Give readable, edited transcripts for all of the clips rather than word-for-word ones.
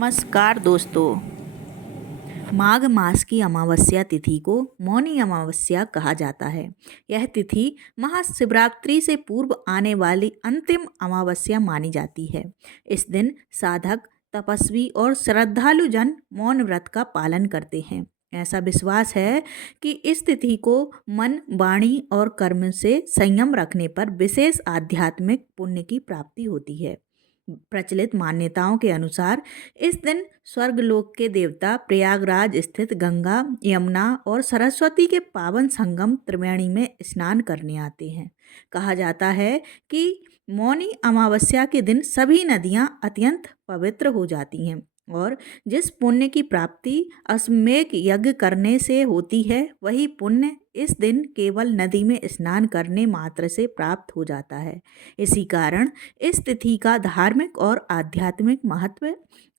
नमस्कार दोस्तों। माघ मास की अमावस्या तिथि को मौनी अमावस्या कहा जाता है। यह तिथि महाशिवरात्रि से पूर्व आने वाली अंतिम अमावस्या मानी जाती है। इस दिन साधक, तपस्वी और श्रद्धालु जन मौन व्रत का पालन करते हैं। ऐसा विश्वास है कि इस तिथि को मन, वाणी और कर्म से संयम रखने पर विशेष आध्यात्मिक पुण्य की प्राप्ति होती है। प्रचलित मान्यताओं के अनुसार इस दिन स्वर्गलोक के देवता प्रयागराज स्थित गंगा, यमुना और सरस्वती के पावन संगम त्रिवेणी में स्नान करने आते हैं। कहा जाता है कि मौनी अमावस्या के दिन सभी नदियां अत्यंत पवित्र हो जाती हैं और जिस पुण्य की प्राप्ति अश्वमेध यज्ञ करने से होती है, वही पुण्य इस दिन केवल नदी में स्नान करने मात्र से प्राप्त हो जाता है। इसी कारण इस तिथि का धार्मिक और आध्यात्मिक महत्व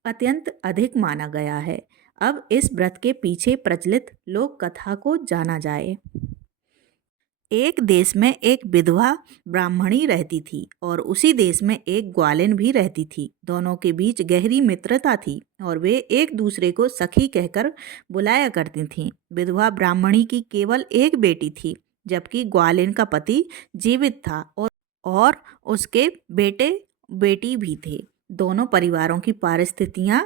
अत्यंत अधिक माना गया है। अब इस व्रत के पीछे प्रचलित लोक कथा को जाना जाए। एक देश में एक विधवा ब्राह्मणी रहती थी और उसी देश में एक ग्वालिन भी रहती थी। दोनों के बीच गहरी मित्रता थी और वे एक दूसरे को सखी कहकर बुलाया करती थीं। विधवा ब्राह्मणी की केवल एक बेटी थी, जबकि ग्वालिन का पति जीवित था और उसके बेटे बेटी भी थे। दोनों परिवारों की परिस्थितियां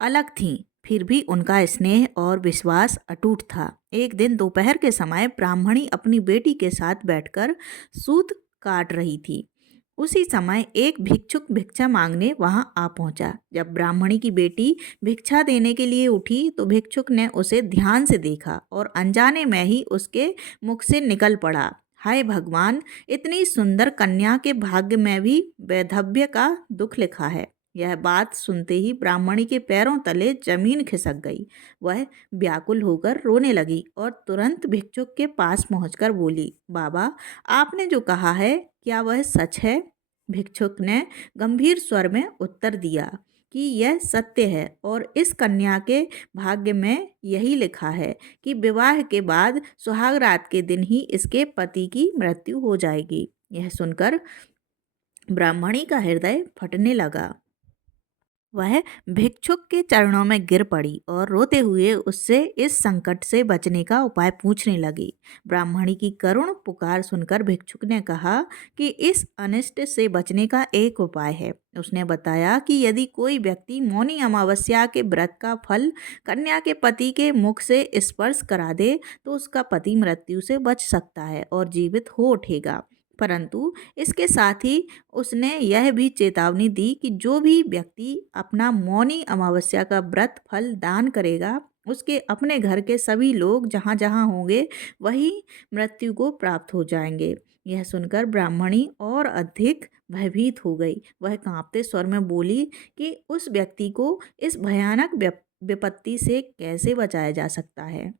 अलग थीं, फिर भी उनका स्नेह और विश्वास अटूट था। एक दिन दोपहर के समय ब्राह्मणी अपनी बेटी के साथ बैठकर सूत काट रही थी। उसी समय एक भिक्षुक भिक्षा मांगने वहां आ पहुंचा। जब ब्राह्मणी की बेटी भिक्षा देने के लिए उठी तो भिक्षुक ने उसे ध्यान से देखा और अनजाने में ही उसके मुख से निकल पड़ा, हाय भगवान, इतनी सुंदर कन्या के भाग्य में भी वैधव्य का दुख लिखा है। यह बात सुनते ही ब्राह्मणी के पैरों तले जमीन खिसक गई। वह व्याकुल होकर रोने लगी और तुरंत भिक्षुक के पास पहुंचकर बोली, बाबा, आपने जो कहा है क्या वह सच है? भिक्षुक ने गंभीर स्वर में उत्तर दिया कि यह सत्य है और इस कन्या के भाग्य में यही लिखा है कि विवाह के बाद सुहाग रात के दिन ही इसके पति की मृत्यु हो जाएगी। यह सुनकर ब्राह्मणी का हृदय फटने लगा। वह भिक्षुक के चरणों में गिर पड़ी और रोते हुए उससे इस संकट से बचने का उपाय पूछने लगी। ब्राह्मणी की करुण पुकार सुनकर भिक्षुक ने कहा कि इस अनिष्ट से बचने का एक उपाय है। उसने बताया कि यदि कोई व्यक्ति मौनी अमावस्या के व्रत का फल कन्या के पति के मुख से स्पर्श करा दे तो उसका पति मृत्यु से बच सकता है और जीवित हो उठेगा। परंतु इसके साथ ही उसने यह भी चेतावनी दी कि जो भी व्यक्ति अपना मौनी अमावस्या का व्रत फल दान करेगा, उसके अपने घर के सभी लोग जहाँ जहाँ होंगे वही मृत्यु को प्राप्त हो जाएंगे। यह सुनकर ब्राह्मणी और अधिक भयभीत हो गई। वह कांपते स्वर में बोली कि उस व्यक्ति को इस भयानक विपत्ति से कैसे बचाया जा सकता है।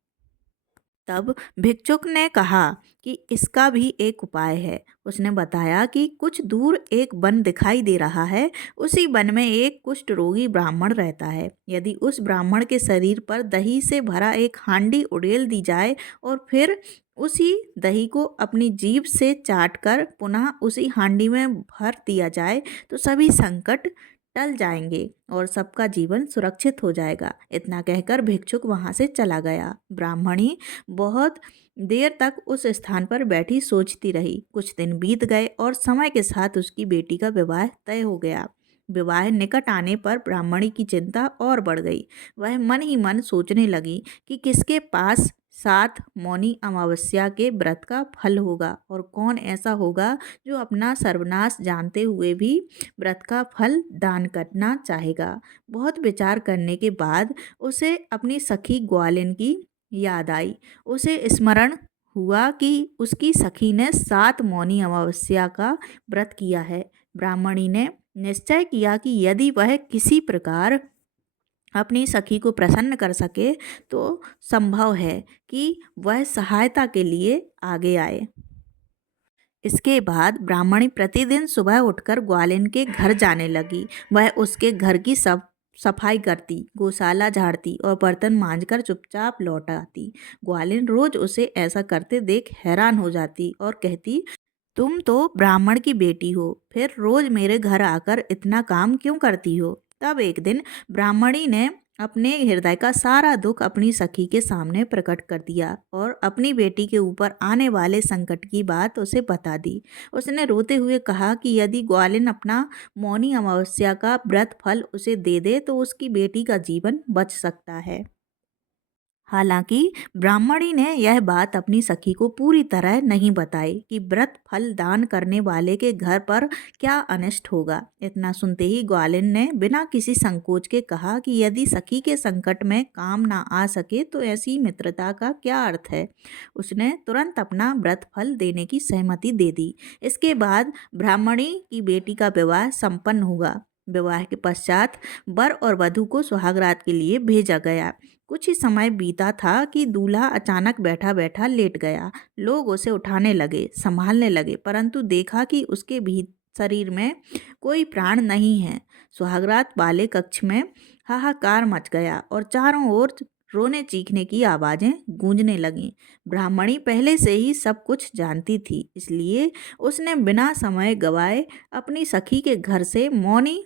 तब भिक्षुक ने कहा कि इसका भी एक उपाय है। उसने बताया कि कुछ दूर एक वन दिखाई दे रहा है। उसी वन में एक कुष्ठ रोगी ब्राह्मण रहता है। यदि उस ब्राह्मण के शरीर पर दही से भरा एक हांडी उड़ेल दी जाए और फिर उसी दही को अपनी जीभ से चाटकर पुनः उसी हांडी में भर दिया जाए तो सभी संकट टल जाएंगे और सबका जीवन सुरक्षित हो जाएगा। इतना कहकर भिक्षुक वहां से चला गया। ब्राह्मणी बहुत देर तक उस स्थान पर बैठी सोचती रही। कुछ दिन बीत गए और समय के साथ उसकी बेटी का विवाह तय हो गया। विवाह निकट आने पर ब्राह्मणी की चिंता और बढ़ गई। वह मन ही मन सोचने लगी कि किसके पास 7 मौनी अमावस्या के व्रत का फल होगा और कौन ऐसा होगा जो अपना सर्वनाश जानते हुए भी व्रत का फल दान करना चाहेगा। बहुत विचार करने के बाद उसे अपनी सखी ग्वालिन की याद आई। उसे स्मरण हुआ कि उसकी सखी ने 7 मौनी अमावस्या का व्रत किया है। ब्राह्मणी ने निश्चय किया कि यदि वह किसी प्रकार अपनी सखी को प्रसन्न कर सके तो संभव है कि वह सहायता के लिए आगे आए। इसके बाद ब्राह्मणी प्रतिदिन सुबह उठकर ग्वालिन के घर जाने लगी। वह उसके घर की सब सफाई करती, गौशाला झाड़ती और बर्तन मांजकर चुपचाप लौट आती। ग्वालिन रोज उसे ऐसा करते देख हैरान हो जाती और कहती, तुम तो ब्राह्मण की बेटी हो, फिर रोज मेरे घर आकर इतना काम क्यों करती हो? तब एक दिन ब्राह्मणी ने अपने हृदय का सारा दुख अपनी सखी के सामने प्रकट कर दिया और अपनी बेटी के ऊपर आने वाले संकट की बात उसे बता दी। उसने रोते हुए कहा कि यदि ग्वालिन अपना मौनी अमावस्या का व्रत फल उसे दे दे तो उसकी बेटी का जीवन बच सकता है। हालांकि ब्राह्मणी ने यह बात अपनी सखी को पूरी तरह नहीं बताई कि व्रत फल दान करने वाले के घर पर क्या अनिष्ट होगा। इतना सुनते ही ग्वालिन ने बिना किसी संकोच के कहा कि यदि सखी के संकट में काम ना आ सके तो ऐसी मित्रता का क्या अर्थ है। उसने तुरंत अपना व्रत फल देने की सहमति दे दी। इसके बाद ब्राह्मणी की बेटी का विवाह संपन्न हुआ। विवाह के पश्चात वर और वधू को सुहागरात के लिए भेजा गया। कुछ ही समय बीता था कि दूल्हा अचानक बैठा बैठा लेट गया। लोग उसे उठाने लगे, संभालने लगे, परंतु देखा कि उसके भी शरीर में कोई प्राण नहीं है। सुहागरात वाले कक्ष में हाहाकार मच गया और चारों ओर रोने चीखने की आवाजें गूंजने लगीं। ब्राह्मणी पहले से ही सब कुछ जानती थी, इसलिए उसने बिना समय गवाए अपनी सखी के घर से मौनी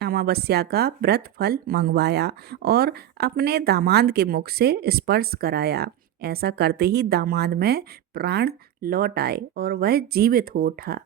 अमावस्या का व्रत फल मंगवाया और अपने दामाद के मुख से स्पर्श कराया। ऐसा करते ही दामाद में प्राण लौट आए और वह जीवित हो उठा।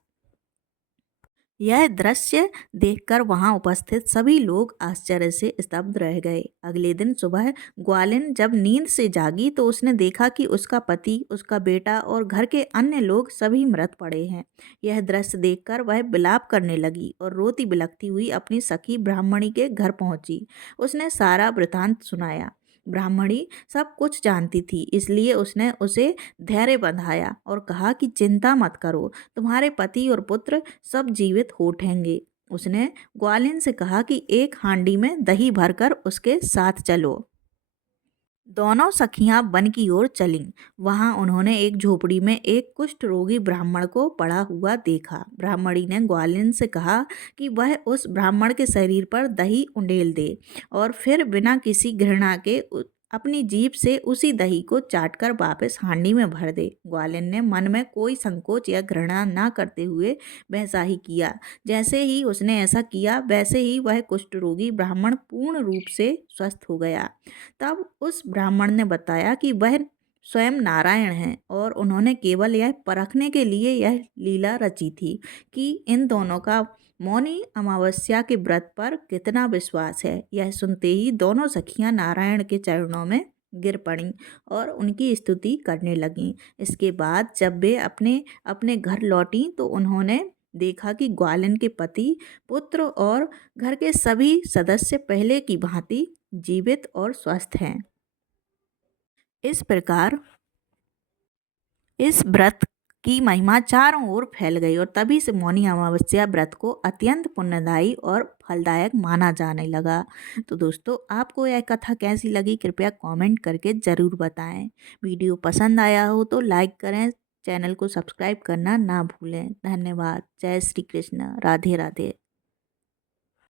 यह दृश्य देखकर वहां उपस्थित सभी लोग आश्चर्य से स्तब्ध रह गए। अगले दिन सुबह ग्वालिन जब नींद से जागी तो उसने देखा कि उसका पति, उसका बेटा और घर के अन्य लोग सभी मृत पड़े हैं। यह दृश्य देखकर वह विलाप करने लगी और रोती बिलखती हुई अपनी सखी ब्राह्मणी के घर पहुंची। उसने सारा वृतांत सुनाया। ब्राह्मणी सब कुछ जानती थी, इसलिए उसने उसे धैर्य बंधाया और कहा कि चिंता मत करो, तुम्हारे पति और पुत्र सब जीवित हो उठेंगे। उसने ग्वालिन से कहा कि एक हांडी में दही भरकर उसके साथ चलो। दोनों सखियां वन की ओर चलीं। वहां उन्होंने एक झोपड़ी में एक कुष्ठ रोगी ब्राह्मण को पड़ा हुआ देखा। ब्राह्मणी ने ग्वालिन से कहा कि वह उस ब्राह्मण के शरीर पर दही उंडेल दे और फिर बिना किसी घृणा के अपनी जीभ से उसी दही को चाटकर वापस हांडी में भर दे। ग्वालिन ने मन में कोई संकोच या घृणा न करते हुए वैसा ही किया। जैसे ही उसने ऐसा किया वैसे ही वह कुष्ठ रोगी ब्राह्मण पूर्ण रूप से स्वस्थ हो गया। तब उस ब्राह्मण ने बताया कि वह स्वयं नारायण हैं और उन्होंने केवल यह परखने के लिए यह लीला रची थी कि इन दोनों का मौनी अमावस्या के व्रत पर कितना विश्वास है। यह सुनते ही दोनों सखियां नारायण के चरणों में गिर पड़ीं और उनकी स्तुति करने लगीं। इसके बाद जब वे अपने अपने घर लौटीं तो उन्होंने देखा कि ग्वालिन के पति, पुत्र और घर के सभी सदस्य पहले की भांति जीवित और स्वस्थ हैं। इस प्रकार इस व्रत की महिमा चारों ओर फैल गई और तभी से मौनी अमावस्या व्रत को अत्यंत पुण्यदायी और फलदायक माना जाने लगा। तो दोस्तों, आपको यह कथा कैसी लगी कृपया कमेंट करके ज़रूर बताएं। वीडियो पसंद आया हो तो लाइक करें, चैनल को सब्सक्राइब करना ना भूलें। धन्यवाद। जय श्री कृष्ण। राधे राधे।